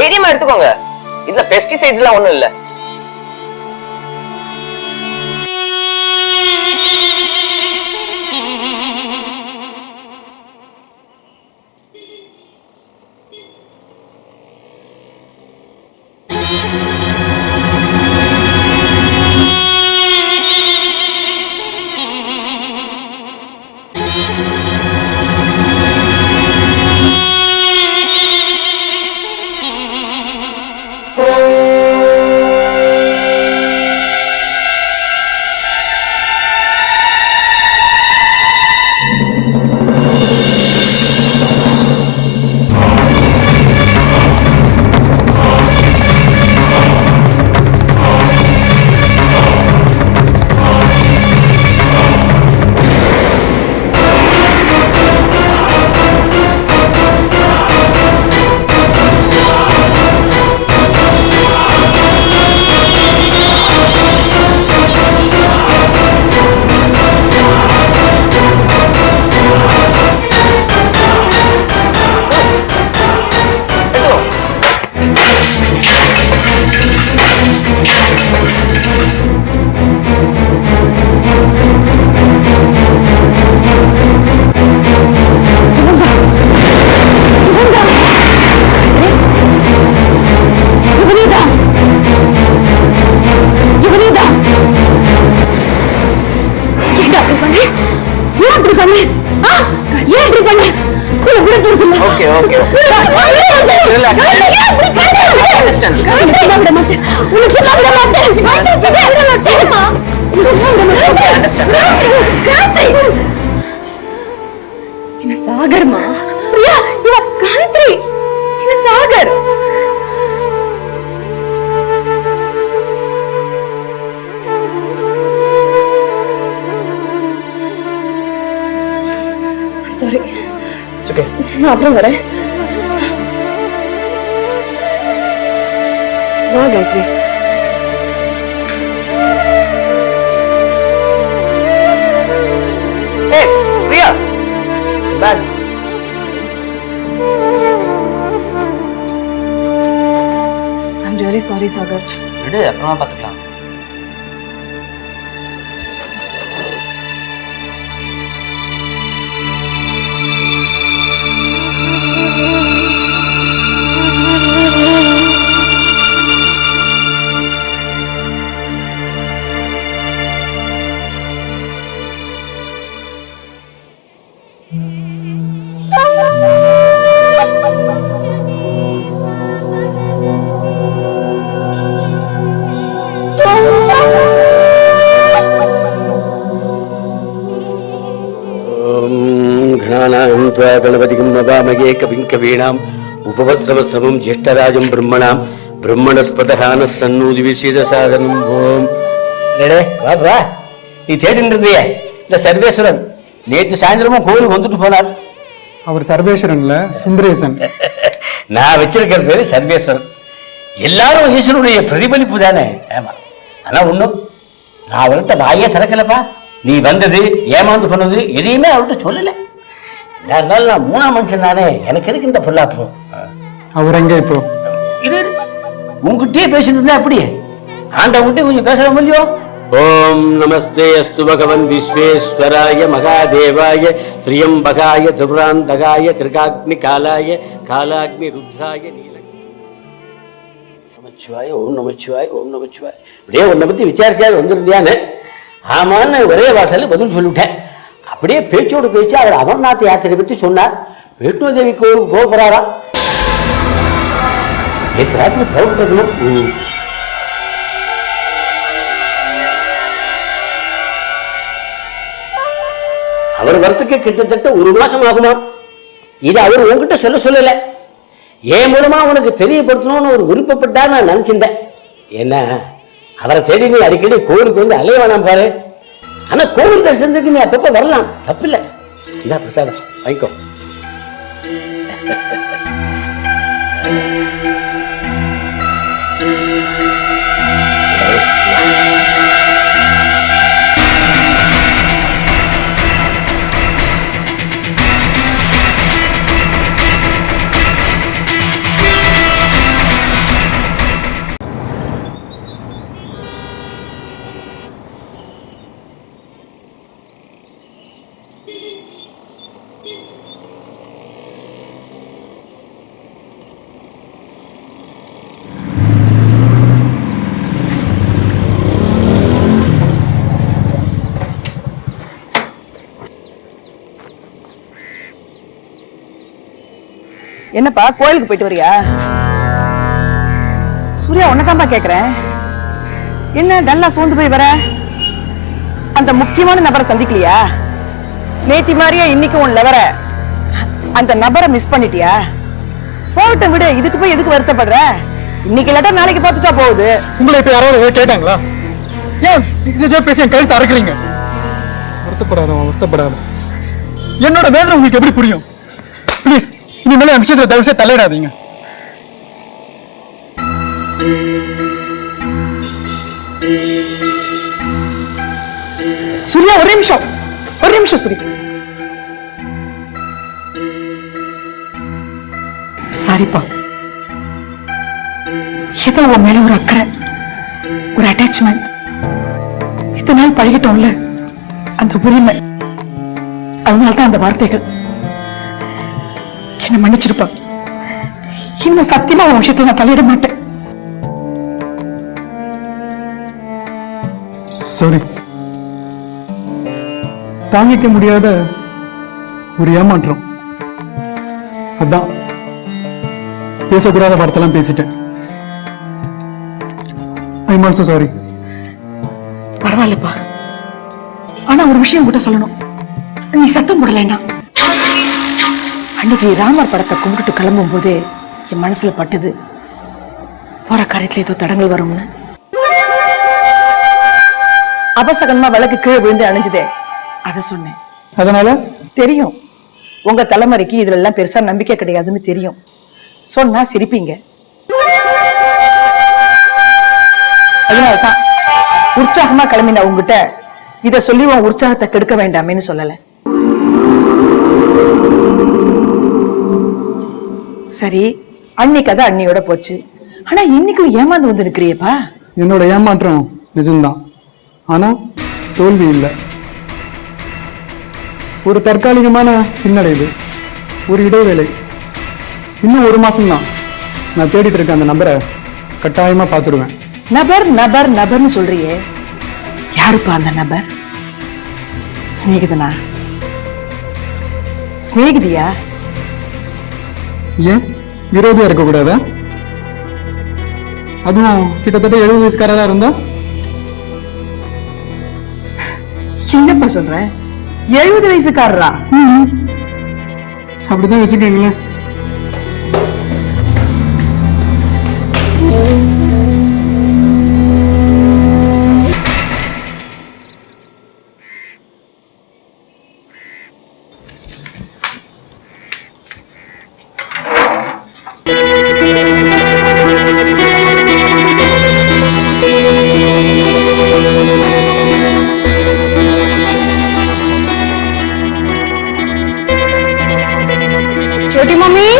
தைரியமா எடுத்துக்கோங்க. இதுல பெஸ்டிசைட்ஸ் எல்லாம் ஒண்ணும் இல்ல. சாகர்மா பிரியா, இவ காயத்ரி, இது சாகர். சாரி. It's okay. நான் அப்புறம் வரேன். வா காயத்ரி. ஏய் Priya, back. I'm really sorry Sagar. விடு, அப்புறமா பார்த்துக்கலாம். गणपतिं नवामहे कविं कवीनाम् उपवस्त्रवस्त्रमं ज्येष्ठराजं ब्रह्मणाम् ब्रह्मणस्पतः नः सन्नूदिविषीदसादनम् ओम्. வா, நீ தேடிட்டு இருந்தியே இந்த சர்வேஸ்வரன் நேற்று சாயந்தரமும் கோவிலுக்கு வந்துட்டு போனார். அவர் சர்வேஸ்வரன்ல சுந்தரேசன். நான் வச்சிருக்கிற பேரு சர்வேஸ்வரன். எல்லாரும் ஈஸ்வரனுடைய பிரதிபலிப்பு தானே. ஆமா, ஆனா ஒண்ணும் நான் அவர்கிட்ட வாயே திறக்கலப்பா. நீ வந்தது, ஏமாந்து போனது எதையுமே அவர்கிட்ட சொல்லல. இருந்தாலும் நான் மூணாம் மனுஷன் தானே, எனக்கு எதுக்கு இந்த பொல்லாப்பு? அவர் எங்க இப்போ? இது உங்ககிட்டயே பேசிட்டு இருந்தா அப்படியே ஆண்டவங்கிட்டே கொஞ்சம் பேசலாம் இல்லையோ? ஓம் நமஸ்தே அஸ்து பகவன் விஸ்வேஸ்வராய மகாதேவாய திரியம்பகாய திரிபுராந்தகாய திரிகாக்னி காலாய காலாக்னி ருத்ராய நீல நமச்சிவாய ஓம் நமச்சிவாய ஓம் நமச்சிவாய. அப்படியே உன்னை பத்தி விசாரிச்சாரு வந்திருந்தியான்னு. ஆமான்னு ஒரே வாசல்ல பதில் சொல்லிவிட்டேன். அப்படியே பேச்சோடு பேச்சு அவர் அமர்நாத் யாத்திரை பற்றி சொன்னார். வைஷ்ணோ தேவி கோவிலுக்கு போக போறாரா? நேற்று ராத்திரி புறப்பட்டுக்கணும். அவர் வரத்துக்கு கிட்டத்தட்ட 1 மாசம் ஆகுமா? இது அவர் உங்ககிட்ட சொல்லல. ஏன் மூலமா உனக்கு தெரியப்படுத்தணும்னு ஒரு விருப்பப்பட்டா நான் நினைச்சிருந்தேன். ஏன்னா அவரை தேடி நீ அடிக்கடி கோவிலுக்கு வந்து அலைய வேணாம் பாரு. ஆனா கோவில் தரிசனத்துக்கு நீ அப்பப்ப வரலாம், தப்பில்லை. இந்த பிரசாதம் வாங்கிக்கோ. என்னப்பா கோயிலுக்கு போயிட்டு வரியா? சூர்யா உன்னதான்பா கேக்குறேன். என்ன டல்லா சோர்ந்து போய் வர? அந்த முக்கியமான நபரை சந்திக்கலையா? நேத்தி மாதிரியா இன்னைக்கு உன் லவர அந்த நபரை மிஸ் பண்ணிட்டியா? போகட்ட விடு, இதுக்கு போய் எதுக்கு வருத்தப்படுற? இன்னைக்கு இல்லாட்டா நாளைக்கு பார்த்துட்டா போகுது. உங்களை இப்ப யாராவது கேட்டாங்களா? ஏன் இதே பேசி என் கழுத்து அறுக்குறீங்க? வருத்தப்படாத. என்னோட வேதனை உங்களுக்கு எப்படி புரியும்? ப்ளீஸ் இனிமேல என் விஷயத்துல தயவு செய்து தலையிடாதீங்க. சூர்யா ஒரு நிமிஷம் சூர்யா. சாரிப்பா, ஏதோ உன் மேல ஒரு அக்கறை, ஒரு அட்டாச்மெண்ட், இத்தனை நாள் பழகிட்டோம்ல, அந்த உரிமை, அதனால்தான் அந்த வார்த்தைகள். என்ன மன்னிச்சிருப்பா. இன்னும் சத்தியமா உன் விஷயத்துல நான் தலையிட மாட்டேன். சாரி. தாங்கிக்க முடியாத ஒரு ஏமாற்றம், அதான் பேசக்கூடாத வார்த்தைலாம் பேசிட்டேன். I'm also sorry. பரவாயில்லப்பா, ஆனா ஒரு விஷயம் உங்ககிட்ட சொல்லணும். நீ சத்தம் போடலைன்னா அன்னைக்கு ராமர் படத்தை கும்பிட்டுட்டு கிளம்பும் போதே என் மனசுல பட்டுது, போற காரியத்துல ஏதோ தடங்கள் வரும்னு. அபசகனமா விளக்கு கீழே விழுந்து அணைஞ்சதே, அத சொன்னேன். அதனால தெரியும் உங்க தலைமுறைக்கு இதுல எல்லாம் பெருசா நம்பிக்கை கிடையாதுன்னு தெரியும். சொன்னா சிரிப்பீங்க. அதனால்தான் உற்சாகமா கிளம்பின உங்ககிட்ட இத சொல்லி உன் உற்சாகத்தை கெடுக்க வேண்டாமேன்னு சொல்லல. சரி, அன்னைக்கு அது அன்னியோட போச்சு. ஆனா இன்னைக்கும் ஏமாந்து வந்து நிக்கிறியப்பா. என்னோட ஏமாற்றம் நிஜம்தான், ஆனா தோல்வி இல்லை. ஒரு தற்காலிகமான பின்னடைவு, ஒரு இடைவேளை. இன்னும் 1 மாசம்தான். நான் தேடிட்டு இருக்க அந்த நபரை கட்டாயமா பார்த்துடுவேன். நபர் நபர் நபர்னு சொல்றியே, யாருப்பா அந்த நபர்? சிநேகிதனா? சிநேகிதியா? ஏன் விரோதியா இருக்கக்கூடாதா? அதுவும் கிட்டத்தட்ட 70 வயசுக்காரரா இருந்தா? என்னப்பா சொல்ற? 70 வயசுக்காரரா? அப்படிதான் வச்சுக்கீங்களேன். छोटी मम्मी,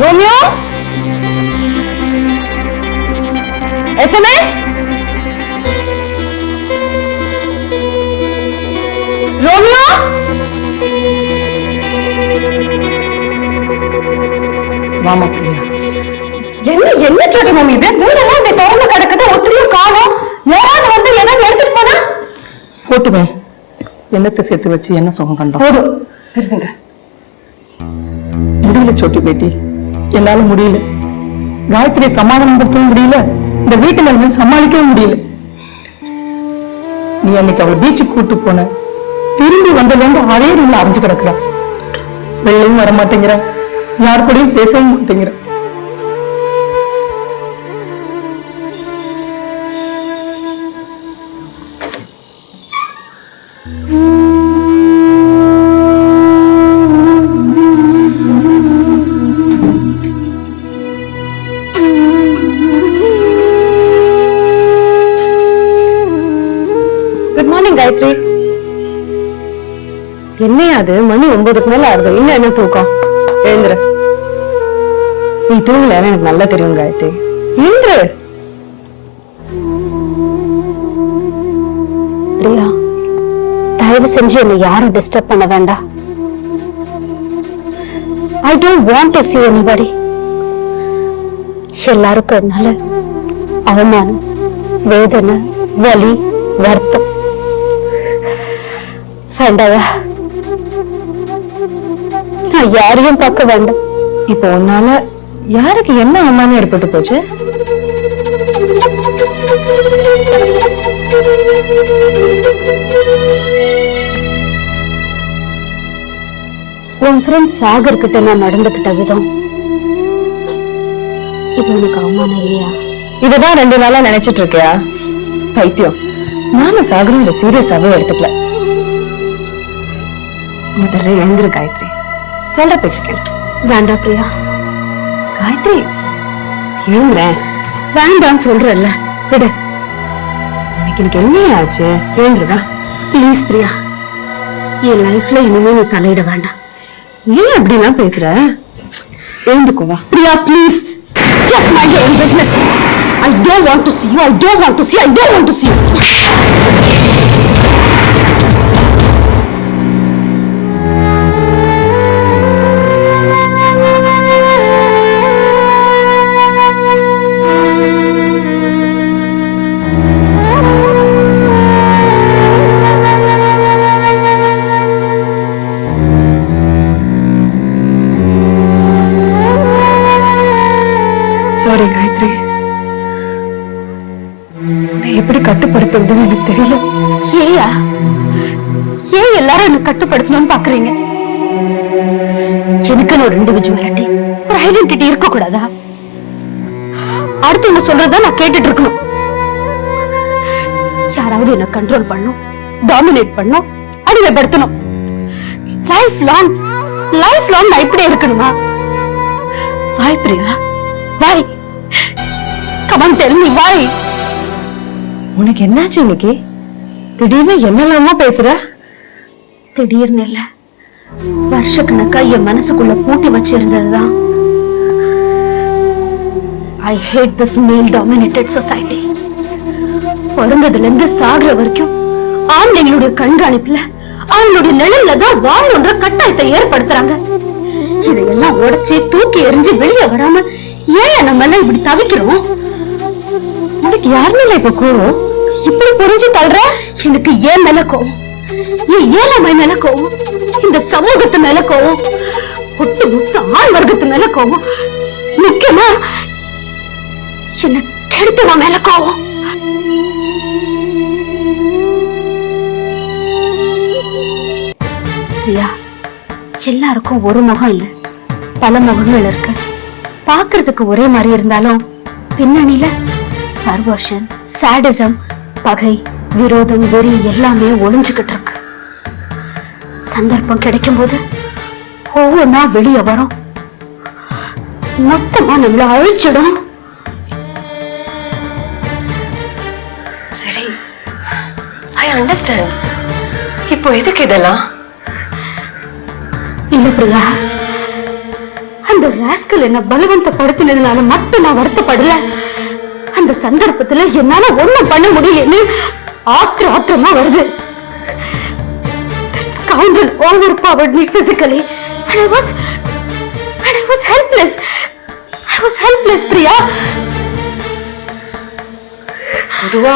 रोमियो, SMS, रोमियो, மாமா பிரியா. என்ன छोटी मम्मी இது? வீடெல்லாம் இந்த திறந்து கிடக்குது, ஒத்திரியும் காணோம். யாராவது வந்து ஏதாவது எடுத்துட்டு போனா? போட்டுவேன். என்னத்தை சேர்த்து வச்சு என்ன சுகம் கண்டோம்? போதும், திருந்துங்க. முடியல சோட்டி பேட்டி, என்னால முடியல. காயத்ரியை சமாதானப்படுத்தவும் முடியல, இந்த வீட்டு நிலைமை சமாளிக்கவும் முடியல. நீ அன்னைக்கு அவள் பீச்சுக்கு கூட்டு போன, திரும்பி வந்ததுல இருந்து அதே ரூம்ல அரைஞ்சு கிடக்குறா. வெளியும் வர மாட்டேங்கிற, யார் கூடயும் பேசவும் மாட்டேங்கிற. Good morning Gayathri. என்னையா அது? மணி 9க்கு மேல ஆகுது, இன்னும் என்ன தூக்கம்? எழுந்துரு. நீ தூங்கல, எனக்கு நல்லா தெரியும் காயத்ரி. எழுந்துரு. பிரியா, தயவு செஞ்சு என்னை யாரும் டிஸ்டர்ப் பண்ண வேண்டாம். I don't want to see anybody. எல்லாருக்கும் என்னால அவமானம், வேதனை, வலி, வருத்தம் வேண்டாயா? நான் யாரையும் பார்க்க வேண்டாம். இப்போ உன்னால யாருக்கு என்ன அவமானம் ஏற்பட்டு போச்சு? உன் ஃப்ரெண்ட் சாகர் கிட்ட நான் நடந்துகிட்ட விதம் இது உனக்கு அவமானம் இல்லையா? இதுதான் 2 நாளா நினைச்சிட்டு இருக்கியா? பைத்தியம். நானும் சாகரும் இதை சீரியஸாவே எடுத்துக்கல. முதல்ல எழுந்திரு காயத்ரி. சொல்ற பேச்சு கேளு. வேண்டாம் பிரியா. காயத்ரி எழுந்துறேன். வேண்டான்னு சொல்றல்ல, விடு. எனக்கு என்ன ஆச்சு? எழுந்துருவா. ப்ளீஸ் பிரியா, என் லைஃப்ல இனிமே நீ தலையிட வேண்டாம். ஏன் அப்படிலாம் பேசுற? எழுந்துக்கோவா. Priya please, just mind your own business. I don't want to see you. I don't want to see you. I don't want to see you. Sorry Gayathri. உன்னை எப்படி கட்டுப்படுத்துறதுன்னு எனக்கு தெரியல. ஏயா, ஏன் எல்லாரும் என்ன கட்டுப்படுத்தணும்னு பாக்குறீங்க? எனக்குன்னு ஒரு இண்டிவிஜுவாலிட்டி, ஒரு ஐடென்டிட்டி இருக்க கூடாதா? அடுத்து என்ன சொல்றதா நான் கேட்டுட்டு இருக்கணும். யாராவது என்ன கண்ட்ரோல் பண்ணும், டாமினேட் பண்ணும், அடிமைப்படுத்தணும். லைஃப் லாங் நான் இப்படியே இருக்கணுமா? வாய் பிரியா, வாய். Come on, tell me why. உனக்கு என்னாச்சு இன்னைக்கு? திடீர்னு என்னெல்லாமோ பேசுற? திடீர்னு இல்ல, வருஷக்கணக்கா என் மனசுக்குள்ள பூட்டி வச்சிருந்ததுதான். I hate this male dominated society. பிறந்ததுல இருந்து சாகுற வரைக்கும் ஆண்களுடைய கண்காணிப்புல, ஆண்களுடைய நிழல்ல தான் வாழணுன்ற கட்டாயத்தை ஏற்படுத்துறாங்க. இதையெல்லாம் உடைச்சு தூக்கி எறிஞ்சு வெளியே வராம ஏன் நம்ம எல்லாம் இப்படி தவிக்கிறோம்? உனக்கு யார் மேல இப்ப கோவம்? இப்படி புரிஞ்சு தள்ளுற? எனக்கு ஏன் மேல கோவம், என் ஏழாமை மேல கோவம், இந்த சமூகத்து மேல கோவம், ஒட்டு மொத்த ஆண் வர்க்கத்து மேல கோவம், முக்கியமா என்ன கெடுத்தவன் மேல கோவம். பிரியா, எல்லாருக்கும் ஒரு முகம் இல்ல, பல முகங்கள் இருக்கு. பாக்குறதுக்கு ஒரே மாதிரி இருந்தாலும் பின்னணியில பர்வர்ஷன், சாடிசம், பகை, விரோதம், வெறி எல்லாமே ஒளிஞ்சுகிட்டு இருக்கு. சந்தர்ப்பம் கிடைக்கும் போது ஒவ்வொன்னா வெளியே வரும், மொத்தமா நம்மள அழிச்சிடும். சரி, ஐ அண்டர்ஸ்டாண்ட். இப்போ எதுக்கு இதெல்லாம்? இல்ல பிரியா, அந்த ராஸ்கல் என்ன பலவந்தப்படுத்தினதுனால மட்டும் நான் வருத்தப்படல. அந்த சந்தர்ப்பத்துல என்னால ஒண்ணும் பண்ண முடியலன்னு ஆத்திரமா வருது. That scoundrel overpowered me physically and I was helpless. I was helpless, Priya. பொதுவா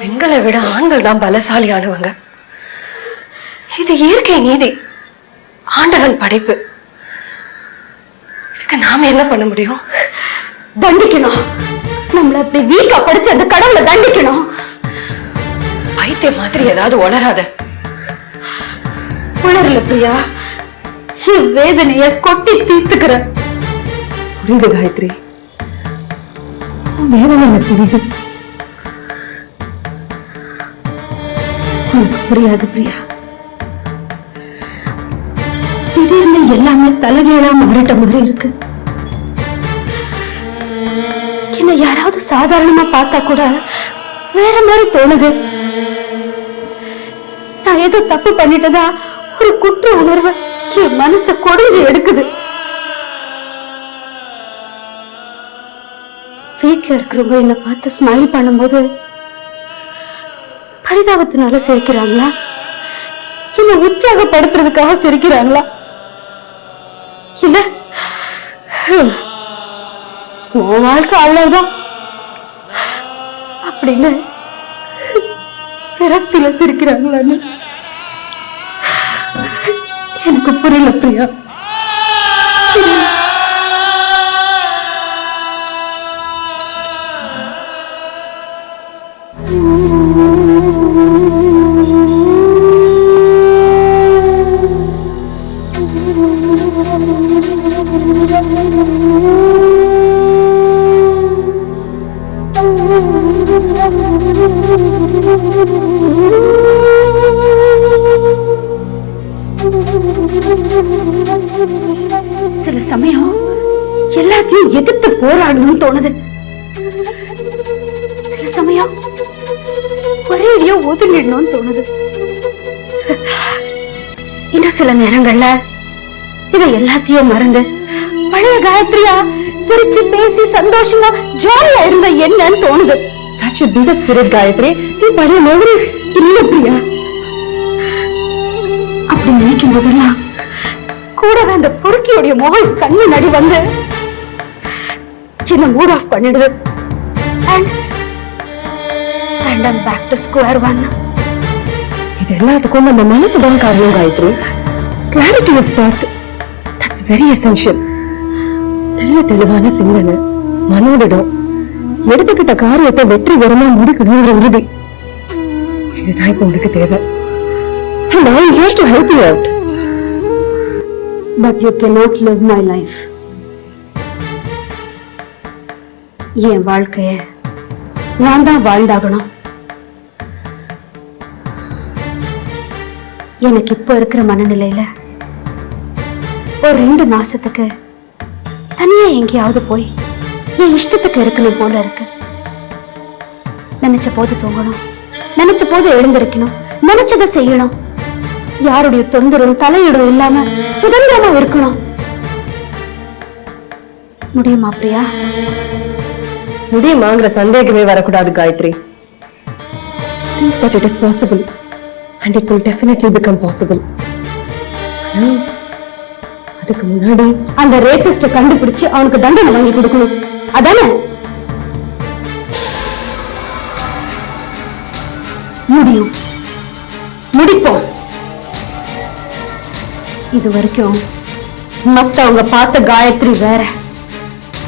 பெண்களை விட ஆண்கள் தான் பலசாலியானவங்க. இது இயற்கை நீதி, ஆண்டவன் படைப்பு. இதுக்கு நாம என்ன பண்ண முடியும்? தண்டிக்கணும். நம்மள அப்படி வீக்கா படிச்சு அந்த கடவுளை தண்டிக்கணும். பைத்திய மாதிரி ஏதாவது உளராத. உணரல பிரியா, என் வேதனைய கொட்டி தீர்த்துக்கிற. புரியுது காயத்ரி, வேதனை புரியுது. உனக்கு புரியாது பிரியா. திடீர்னு எல்லாமே தலைகீழா மாறிட்ட மாதிரி இருக்கு. என்ன யாராவது சாதாரணமா பார்த்தா கூட வேற மாதிரி தோணுது. நான் ஏதோ தப்பு பண்ணிட்டதா ஒரு குற்ற உணர்வு என் மனச கொடைஞ்சு எடுக்குது. வீட்டுல இருக்கிறவங்க என்ன பார்த்து ஸ்மைல் பண்ணும்போது பரிதாபத்தினால சிரிக்கிறாங்களா, என்ன உற்சாகப்படுத்துறதுக்காக சிரிக்கிறாங்களா, இல்ல உன் வாழ்க்கை அவ்வளவுதான் அப்படின்னு விரக்தியில சிரிக்கிறாங்களான்னு எனக்கு புரியல பிரியா. சில சமயம் எல்லாத்தையும் எதிர்த்து போராடணும்னு தோணுது. சில சமயம் ஒரேடியா ஒதுங்கிடணும்னு தோணுது. இன்னும் சில நேரங்கள்ல இதை எல்லாத்தையும் மறந்து பழைய காயத்ரியா சிரிச்சு பேசி சந்தோஷமா ஜாலியா இருந்த என்னன்னு தோணுது. That should be the spirit, Gayatri. நீ பழைய மாதிரி இல்ல பிரியா. அப்படி நினைக்கும் போதெல்லாம் கூடவே அந்த பொறுக்கியோடைய முகம் கண்ணு நடி வந்து என்ன மூட் ஆஃப் பண்ணிடுது. And I'm back to square one. இது எல்லாத்துக்கும் நம்ம மனசுதான் காரணம் Gayatri. Clarity of thought, that's very essential. தெளிவான சிந்தனை, மனோதிடம், எடுத்துக்கிட்ட காரியத்தை வெற்றிகரமா முடிக்கணுங்கிற உறுதி, இதுதான் இப்ப உனக்கு தேவை. And I'm here to help you out. But you cannot live my life. என் வாழ்க்கைய நான் தான் வாழ்ந்தாகணும். எனக்கு இப்ப இருக்கிற மனநிலையில ஒரு 2 மாசத்துக்கு தனியா எங்கேயாவது போய் என் இஷ்டத்துக்கு இருக்கணும் போல இருக்கு. நினைச்ச போது தூங்கணும், நினைச்ச போது எழுந்திருக்கணும், நினைச்சதை செய்யணும். யாருடைய தொந்தரவும் தலையிடும் இல்லாம சுதந்திரமா இருக்கணும். முடியுமா பிரியா? முடியுமாங்கிற சந்தேகமே வரக்கூடாது Gayatri. Think that it is possible and it will definitely become possible. அதுக்கு முன்னாடி அந்த ரேபிஸ்ட கண்டுபிடிச்சு அவனுக்கு தண்டனை வாங்கி கொடுக்கணும். அதானே? முடியும், முடிப்போம். இது வரைக்கும் மத்தவங்க பார்த்த காயத்ரி வேற,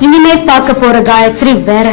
இனிமே பார்க்க போற காயத்ரி வேற.